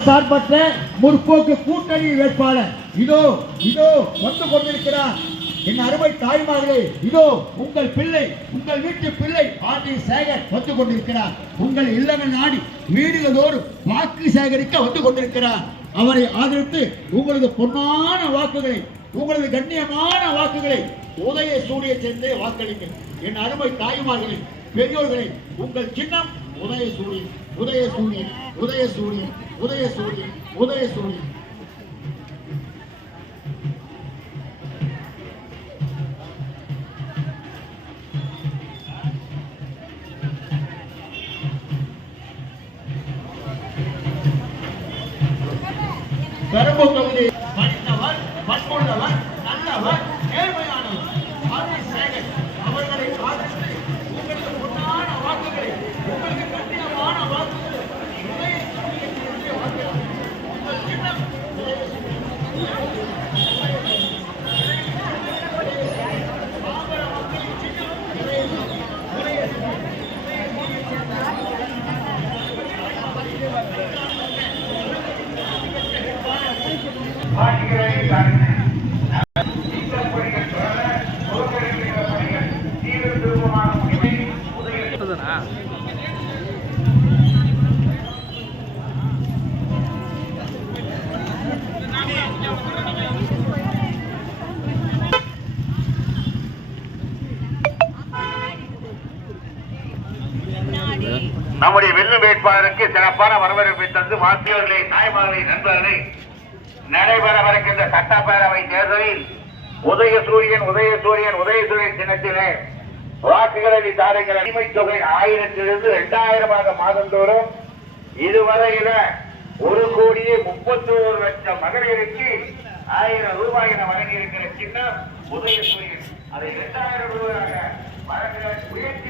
சார்பற்ற முற்போக்கு கூட்டணி வேட்பாளர் இதோ இதோ வந்து கொண்டிருக்கிறார். என் அருமை தாய்மார்களே, இதோ உங்கள் பிள்ளை, உங்கள் வீட்டு பிள்ளை ஆர்டி சேகர் வந்து கொண்டிருக்கிறார். உங்கள் இல்லங்கள் நாடி வீடுகளோடு வாக்கு சேகரிக்க வந்து கொண்டிருக்கிறார். அவரை ஆதரித்து உங்களது பொன்னான வாக்குகளை, உங்களது கண்ணியமான வாக்குகளை உதய சூரிய சேர்ந்தே வாக்களிங்கள். என் அருமை தாய்மார்களே, பெரியோர்களே, உங்கள் சின்னம் உதய சூரியன், உதய சூரியன், உதய சூரியன், உதய சூரியன், உதய சூரியன். பெரம்பூர் தொகுதி படித்தவர், பண்புள்ளவர், நல்லவர், நேர்மையானவர் ஆர்டி சேகர் அவர்களை ஆதரித்து உங்களுக்கு பொன்னான வாக்குகளை, உங்களுக்கு கடினமான வாக்குகளை உதய சூரியனுக்கு வாக்களித்து உங்கள் சின்னம் பாமர மக்களின் சின்னம் நம்முடைய வெல்லும் வேட்பாளருக்கு சிறப்பான வரவேற்பை தந்து வாசியவர்களை, தாய்மார்களை, நண்பர்களை நடைபெறவிருக்கின்ற சட்டப்பேரவை தேர்தலில் உதயசூரியன் உதயசூரியன் உதயசூரியன் சின்னத்திலே வாக்குகளை தாருங்கள். அடிமை தொகை 1000 2000 மாதந்தோறும் இதுவரையில 1,31,00,000 மகளிருக்கு 1000 ரூபாய் என வழங்கியிருக்கிற சின்னம் உதயசூரியன். அதை 2000 ரூபாயாக வழங்குகிற உயர்த்தி